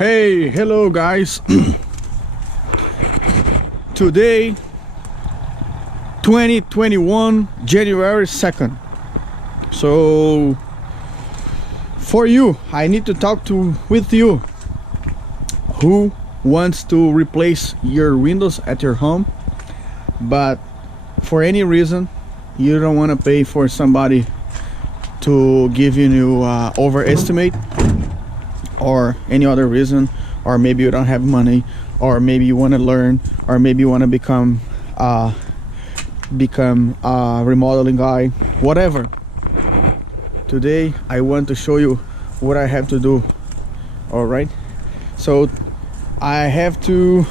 Hey, hello guys. Today 2021 January 2nd. So for you, I need to talk with you who wants to replace your windows at your home, but for any reason you don't want to pay for somebody to give you overestimate, or any other reason, or maybe you don't have money, or maybe you want to learn, or maybe you want to become a remodeling guy, whatever. Today I want to show you what I have to do. All right, so I have to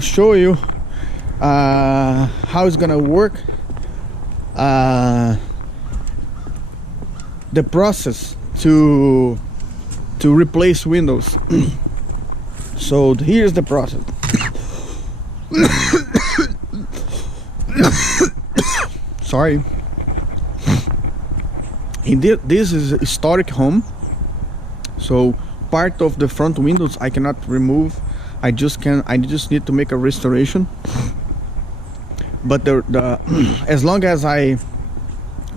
show you how it's gonna work, the process to replace windows. So here's the process. Sorry. This is a historic home, so part of the front windows I cannot remove. I just need to make a restoration. But the as long as I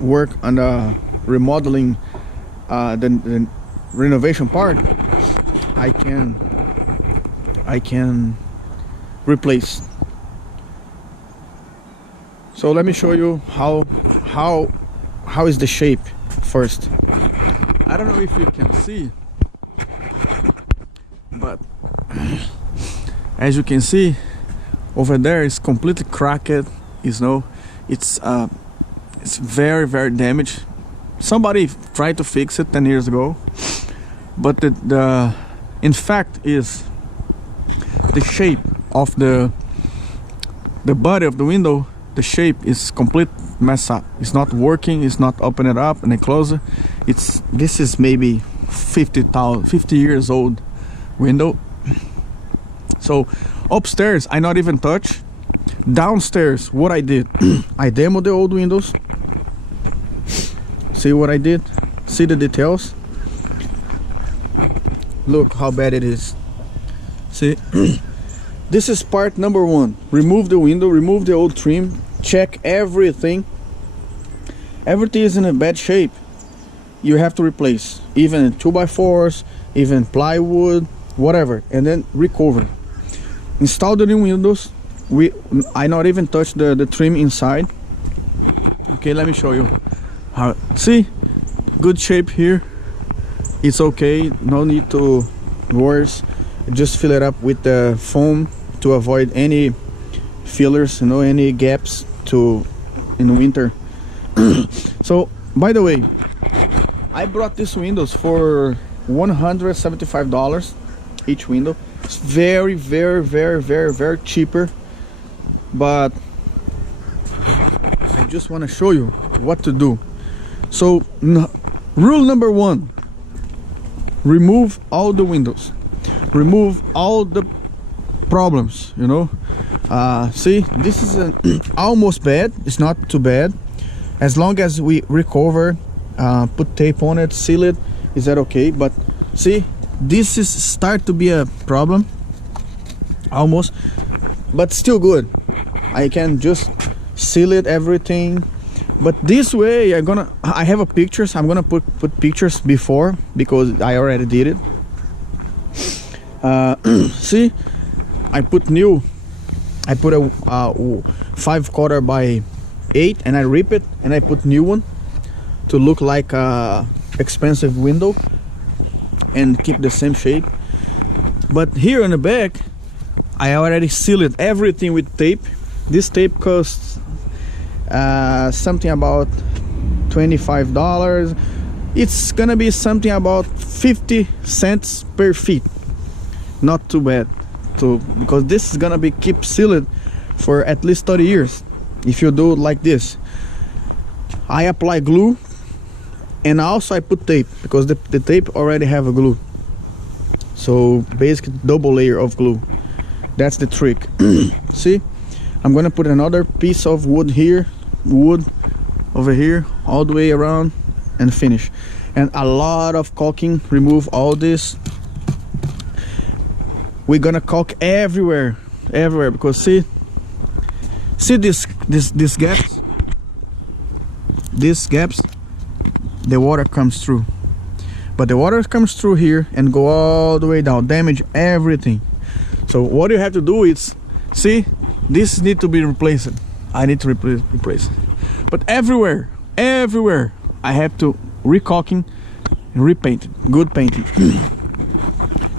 work on the remodeling, the renovation part, I can replace. So let me show you how is the shape first. I don't know if you can see, but as you can see over there, it's completely cracked. It's very damaged. Somebody tried to fix it 10 years ago, but the in fact is the shape of the body of the window. The shape is complete mess up. It's not working. It's not open it up and then close it. This is maybe 50 years old window. So upstairs I not even touch. Downstairs, what I did, I demoed the old windows. See what I did? See the details? Look how bad it is. See? This is part number one. Remove the window, remove the old trim, check everything. Everything is in a bad shape. You have to replace, even 2x4s, even plywood, whatever, and then recover. Install the new windows. I not even touch the trim inside. Okay, let me show you. See, good shape here. It's okay, no need to worse. Just fill it up with the foam to avoid any fillers, any gaps in the winter. So by the way, I brought these windows for $175 each window. It's very cheaper, but I just want to show you what to do. So rule number one, remove all the windows, remove all the problems. See, this is almost bad. It's not too bad. As long as we recover, put tape on it, seal it, is that okay? But see, this is start to be a problem almost, but still good. I can just seal it, everything. But this way I have a pictures. I'm gonna put pictures before, because I already did it. See, I put a 5/4 by 8, and I rip it and I put new one to look like a expensive window and keep the same shape. But here on the back I already sealed everything with tape. This tape costs something about $25. It's gonna be something about 50 cents per feet. Not too bad, because this is gonna be keep sealed for at least 30 years if you do it like this. I apply glue, and also I put tape, because the tape already have a glue. So basically double layer of glue. That's the trick. See, I'm gonna put another piece of wood here, wood over here, all the way around, and finish. And a lot of caulking. Remove all this we're gonna caulk everywhere, because see these gaps, the water comes through, but the water comes through here and go all the way down, damage everything. So what you have to do is, see, this need to be replaced. I need to replace it. But everywhere I have to recaulking and repaint it, good painting.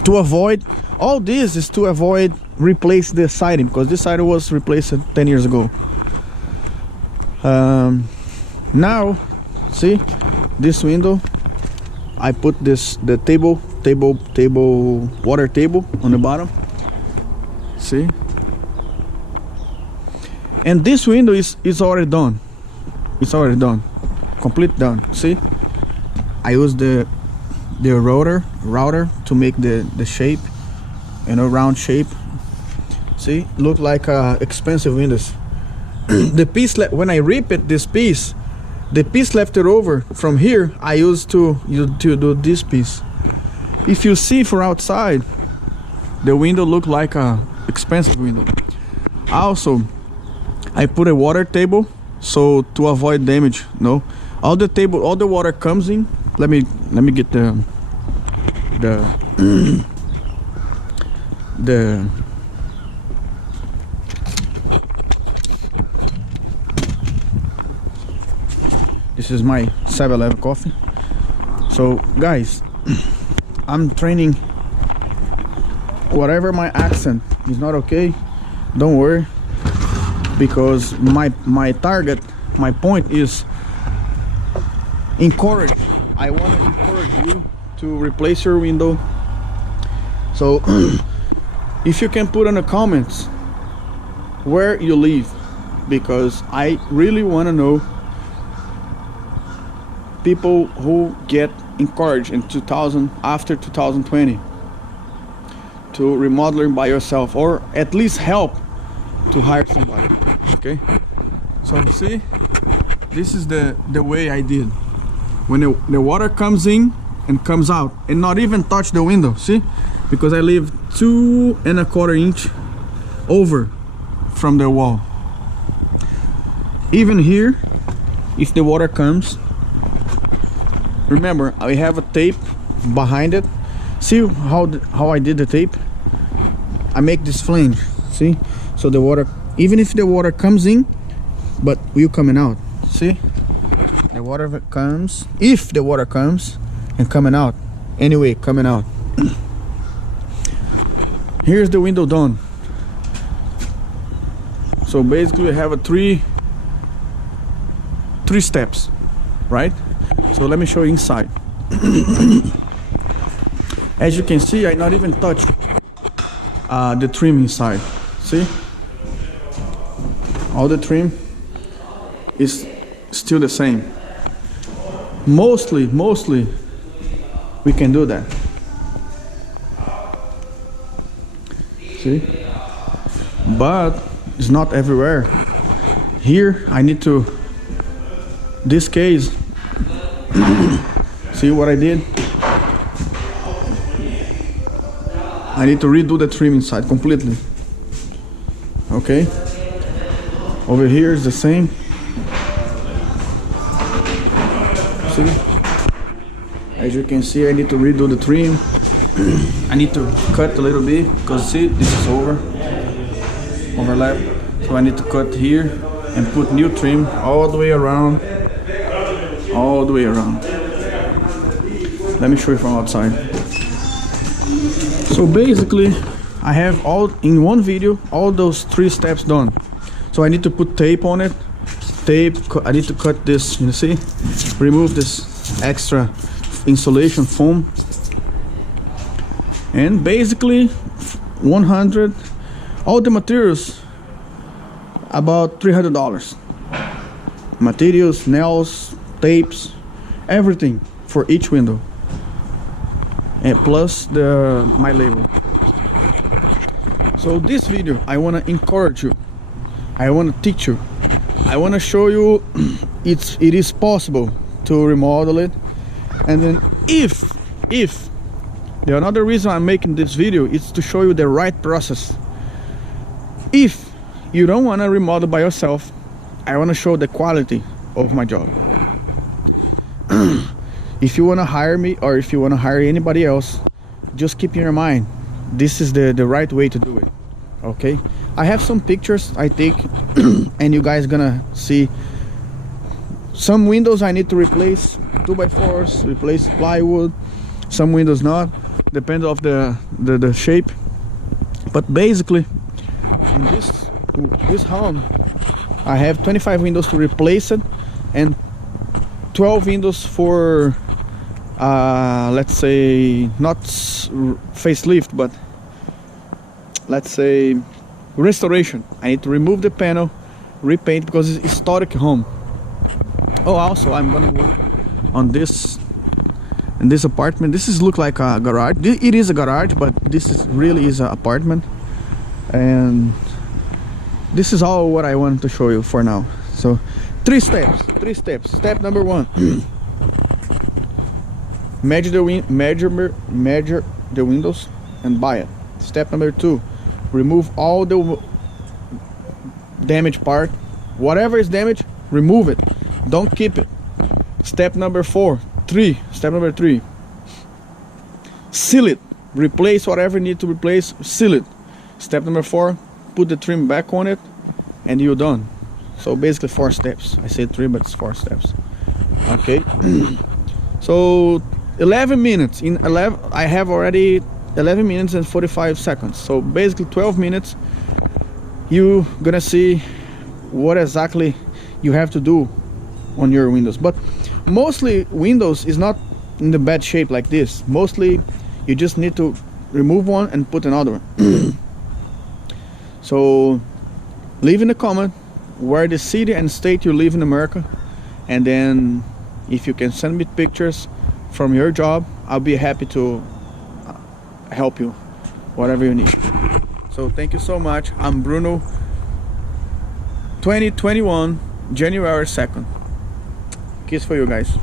To avoid, all this is to avoid replace the siding, because this siding was replaced 10 years ago. Now see this window, I put the water table on the bottom, see, and this window is already done. It's already done, complete done. See, I use the router to make the shape, round shape. See, look like expensive windows. The piece when I rip it, this piece, the piece left it over from here, I used to do this piece. If you see from outside, the window look like a expensive window. Also, I put a water table, so to avoid damage. No, all the water comes in. Let me get the this is my 7-Eleven coffee. So guys, I'm training. Whatever my accent is not okay, don't worry, because my target, my point is encourage. I want to encourage you to replace your window. So if you can put in the comments where you live, because I really want to know people who get encouraged in after 2020 to remodeling by yourself, or at least help to hire somebody. Okay, so see, this is the way I did. When the water comes in and comes out, and not even touch the window, see, because I leave 2¼ inch over from the wall. Even here, if the water comes, remember I have a tape behind it. See how I did the tape? I make this flange, see, so the water, even if the water comes in, but will coming out, see, the water comes, if the water comes and coming out, anyway, coming out. Here's the window done. So basically we have a three steps, right? So let me show you inside. As you can see, I not even touch the trim inside. See, all the trim is still the same. Mostly we can do that. See, but it's not everywhere. Here I need to, this case, see what I did? I need to redo the trim inside completely. Okay, over here is the same. See, as you can see, I need to redo the trim. I need to cut a little bit, because see, this is overlap, so I need to cut here and put new trim all the way around, Let me show you from outside. So basically I have all in one video all those 3 steps done. So I need to put tape on it. I need to cut this, you see, remove this extra insulation foam, and basically 100, all the materials about $300. Materials, nails, tapes, everything for each window, and plus my label. So this video, I want to encourage you, I want to teach you, I want to show you it is possible to remodel it. And then if The another reason I'm making this video is to show you the right process. If you don't want to remodel by yourself, I want to show the quality of my job. If you want to hire me, or if you want to hire anybody else, just keep in your mind, this is the right way to do it. Okay, I have some pictures I take and you guys gonna see some windows I need to replace 2x4s, replace plywood, some windows not, depends of the shape. But basically in this home I have 25 windows to replace it and 12 windows for let's say not facelift, but let's say restoration. I need to remove the panel, repaint, because it's historic home. Oh, also I'm gonna work on this in this apartment. This is look like a garage. It is a garage, but this is really is an apartment. And this is all what I wanted to show you for now. So three steps. Step number 1, measure the windows and buy it. Step number 2, remove all the damaged part. Whatever is damaged, remove it, don't keep it. Step number 3, seal it, replace whatever you need to replace, seal it. Step number 4, put the trim back on it, and you're done. So basically 4 steps. I said 3, but it's 4 steps. Okay. So 11 minutes. In 11, I have already 11 minutes and 45 seconds. So basically 12 minutes. You gonna see what exactly you have to do on your windows. But mostly windows is not in the bad shape like this. Mostly you just need to remove one and put another one. So leave in the comment where the city and state you live in America, and then if you can send me pictures from your job, I'll be happy to help you whatever you need. So thank you so much. I'm Bruno. 2021 January 2nd. Kiss for you guys.